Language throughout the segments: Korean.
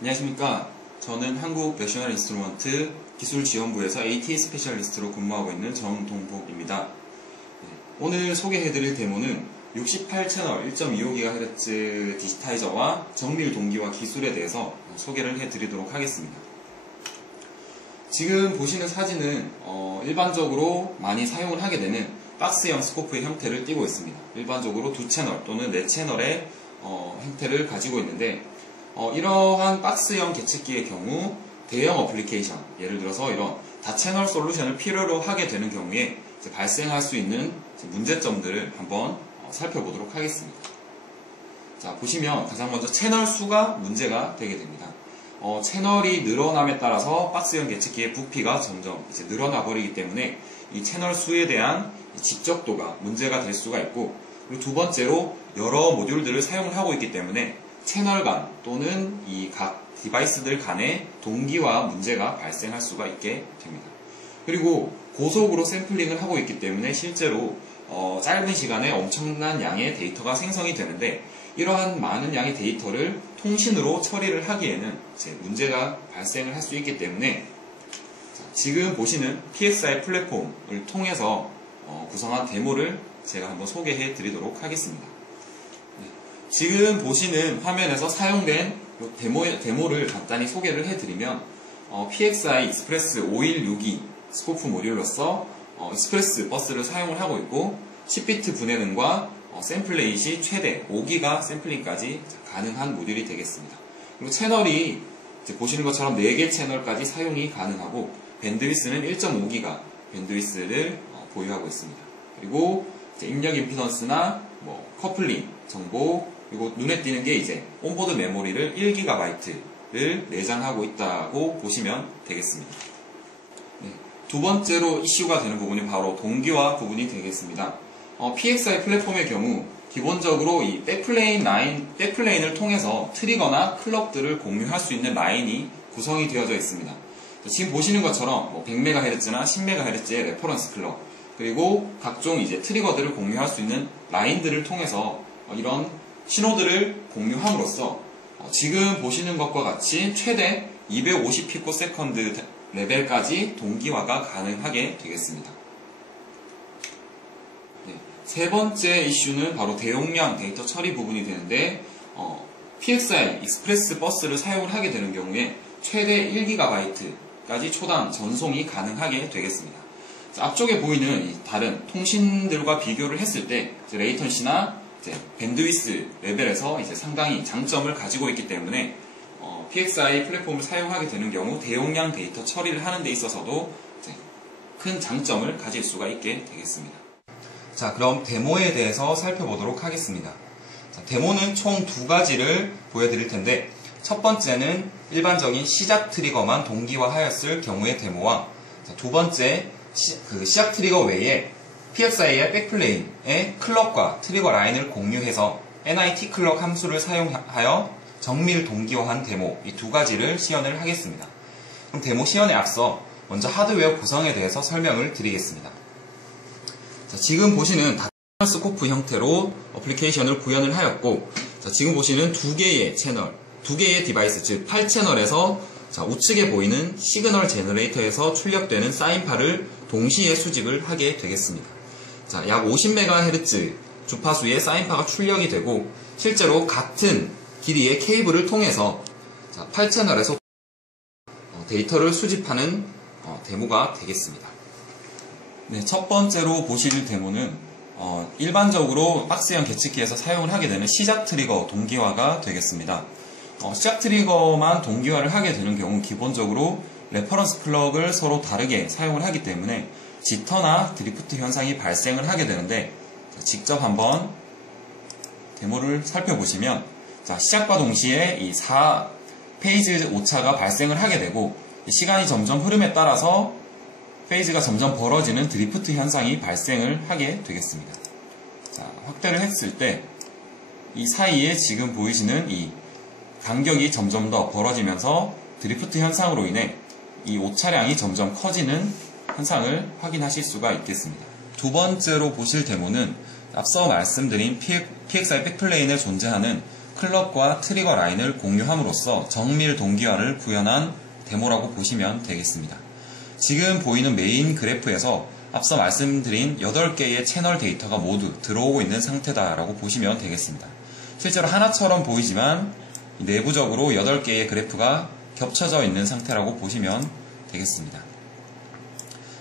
안녕하십니까. 저는 한국 내셔널 인스트루먼트 기술지원부에서 ATA 스페셜리스트로 근무하고 있는 정동복입니다. 오늘 소개해드릴 데모는 68채널 1.25GHz 디지타이저와 정밀 동기화 기술에 대해서 소개를 해드리도록 하겠습니다. 지금 보시는 사진은 일반적으로 많이 사용을 하게 되는 박스형 스코프의 형태를 띠고 있습니다. 일반적으로 2채널 또는 4채널의 형태를 가지고 있는데 이러한 박스형 계측기의 경우 대형 어플리케이션, 예를 들어서 이런 다채널 솔루션을 필요로 하게 되는 경우에 발생할 수 있는 문제점들을 한번 살펴보도록 하겠습니다. 자, 보시면 가장 먼저 채널 수가 문제가 되게 됩니다. 채널이 늘어남에 따라서 박스형 계측기의 부피가 점점 늘어나 버리기 때문에 이 채널 수에 대한 집적도가 문제가 될 수가 있고, 그리고 두 번째로 여러 모듈들을 사용을 하고 있기 때문에 채널 간 또는 이 각 디바이스들 간의 동기화 문제가 발생할 수가 있게 됩니다. 그리고 고속으로 샘플링을 하고 있기 때문에 실제로 짧은 시간에 엄청난 양의 데이터가 생성이 되는데, 이러한 많은 양의 데이터를 통신으로 처리를 하기에는 문제가 발생을 할 수 있기 때문에 지금 보시는 PXI 플랫폼을 통해서 구성한 데모를 제가 한번 소개해 드리도록 하겠습니다. 지금 보시는 화면에서 사용된 데모를 간단히 소개를 해드리면 PXI 익스프레스 5162 스코프 모듈로서 익스프레스 버스를 사용을 하고 있고, 10비트 분해능과 샘플 레이시 최대 5기가 샘플링까지 가능한 모듈이 되겠습니다. 그리고 채널이 보시는 것처럼 4개 채널까지 사용이 가능하고, 밴드위스는 1.5기가 밴드위스를 보유하고 있습니다. 그리고 입력 임피던스나 커플링 정보, 그리고 눈에 띄는 게 이제 온보드 메모리를 1GB를 내장하고 있다고 보시면 되겠습니다. 두 번째로 이슈가 되는 부분이 바로 동기화 부분이 되겠습니다. PXI 플랫폼의 경우 기본적으로 이 백플레인을 통해서 트리거나 클럭들을 공유할 수 있는 라인이 구성이 되어져 있습니다. 지금 보시는 것처럼 100MHz나 10MHz의 레퍼런스 클럭, 그리고 각종 이제 트리거들을 공유할 수 있는 라인들을 통해서 이런 신호들을 공유함으로써 지금 보시는 것과 같이 최대 250피코세컨드 레벨까지 동기화가 가능하게 되겠습니다. 세 번째 이슈는 바로 대용량 데이터 처리 부분이 되는데, PXI 익스프레스 버스를 사용을 하게 되는 경우에 최대 1GB까지 초당 전송이 가능하게 되겠습니다. 앞쪽에 보이는 이 다른 통신들과 비교를 했을 때 레이턴시나 밴드위스 레벨에서 상당히 장점을 가지고 있기 때문에 PXI 플랫폼을 사용하게 되는 경우 대용량 데이터 처리를 하는 데 있어서도 큰 장점을 가질 수가 있게 되겠습니다. 자, 그럼 데모에 대해서 살펴보도록 하겠습니다. 자, 데모는 총 2가지를 보여드릴 텐데, 첫 번째는 일반적인 시작 트리거만 동기화하였을 경우의 데모와, 두 번째 시작 트리거 외에 PXI의 백플레인의 클럭과 트리거 라인을 공유해서 NIT 클럭 함수를 사용하여 정밀 동기화한 데모, 이 2가지를 시연을 하겠습니다. 그럼 데모 시연에 앞서 먼저 하드웨어 구성에 대해서 설명을 드리겠습니다. 자, 지금 보시는 다채널 스코프 형태로 어플리케이션을 구현을 하였고, 자, 지금 보시는 2개의 채널, 2개의 디바이스, 즉 8채널에서 우측에 보이는 시그널 제너레이터에서 출력되는 사인파를 동시에 수집을 하게 되겠습니다. 자, 약 50MHz 주파수의 사인파가 출력이 되고, 실제로 같은 길이의 케이블을 통해서 8채널에서 데이터를 수집하는 데모가 되겠습니다. 네, 첫 번째로 보실 데모는 일반적으로 박스형 계측기에서 사용을 하게 되는 시작 트리거 동기화가 되겠습니다. 시작 트리거만 동기화를 하게 되는 경우 기본적으로 레퍼런스 클럭을 서로 다르게 사용을 하기 때문에 지터나 드리프트 현상이 발생을 하게 되는데, 직접 한번 데모를 살펴보시면 시작과 동시에 이 4페이지 오차가 발생을 하게 되고, 시간이 점점 흐름에 따라서 페이지가 점점 벌어지는 드리프트 현상이 발생을 하게 되겠습니다. 자, 확대를 했을 때 이 사이에 지금 보이시는 이 간격이 점점 더 벌어지면서 드리프트 현상으로 인해 이 오차량이 점점 커지는 현상을 확인하실 수가 있겠습니다. 두 번째로 보실 데모는 앞서 말씀드린 PXI 백플레인에 존재하는 클럭과 트리거 라인을 공유함으로써 정밀 동기화를 구현한 데모라고 보시면 되겠습니다. 지금 보이는 메인 그래프에서 앞서 말씀드린 8개의 채널 데이터가 모두 들어오고 있는 상태다라고 보시면 되겠습니다. 실제로 하나처럼 보이지만 내부적으로 8개의 그래프가 겹쳐져 있는 상태라고 보시면 되겠습니다.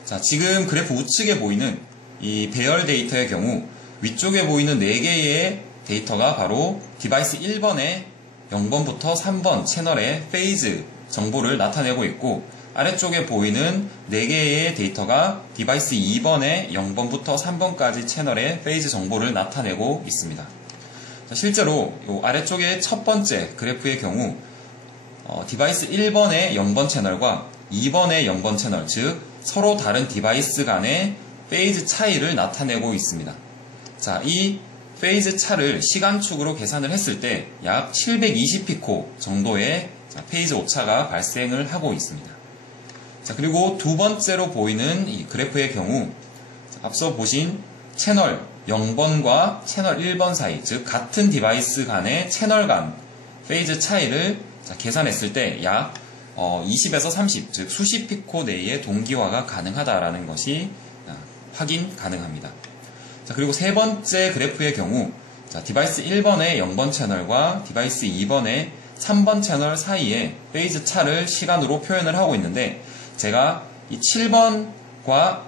자, 지금 그래프 우측에 보이는 이 배열 데이터의 경우 위쪽에 보이는 4개의 데이터가 바로 디바이스 1번의 0번부터 3번 채널의 페이즈 정보를 나타내고 있고, 아래쪽에 보이는 4개의 데이터가 디바이스 2번의 0번부터 3번까지 채널의 페이즈 정보를 나타내고 있습니다. 자, 실제로 이 아래쪽의 첫 번째 그래프의 경우 디바이스 1번의 0번 채널과 2번의 0번 채널, 즉 서로 다른 디바이스 간의 페이즈 차이를 나타내고 있습니다. 자, 이 페이즈 차를 시간축으로 계산을 했을 때 약 720피코 정도의 페이즈 오차가 발생을 하고 있습니다. 자, 그리고 두 번째로 보이는 이 그래프의 경우 앞서 보신 채널 0번과 채널 1번 사이, 즉 같은 디바이스 간의 채널 간 페이즈 차이를 계산했을 때 약 20에서 30, 즉 수십 피코 내의 동기화가 가능하다라는 것이 확인 가능합니다. 자, 그리고 세 번째 그래프의 경우 디바이스 1번의 0번 채널과 디바이스 2번의 3번 채널 사이에 페이즈 차를 시간으로 표현을 하고 있는데, 제가 이 7번과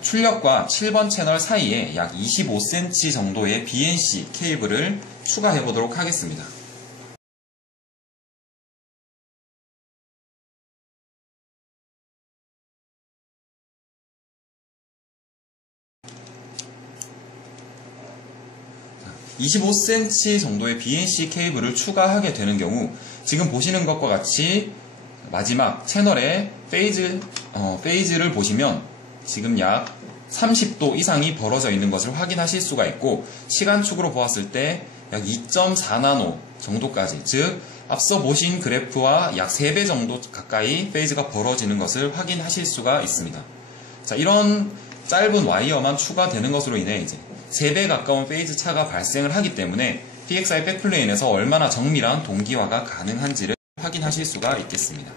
출력과 7번 채널 사이에 약 25cm 정도의 BNC 케이블을 추가해 보도록 하겠습니다. 자, 25cm 정도의 BNC 케이블을 추가하게 되는 경우 지금 보시는 것과 같이 마지막 채널의 페이즈를 보시면 지금 약 30도 이상이 벌어져 있는 것을 확인하실 수가 있고, 시간축으로 보았을 때 약 2.4나노 정도까지, 즉 앞서 보신 그래프와 약 3배 정도 가까이 페이즈가 벌어지는 것을 확인하실 수가 있습니다. 자, 이런 짧은 와이어만 추가되는 것으로 인해 이제 3배 가까운 페이즈 차가 발생을 하기 때문에 PXI 백플레인에서 얼마나 정밀한 동기화가 가능한지를 확인하실 수가 있겠습니다.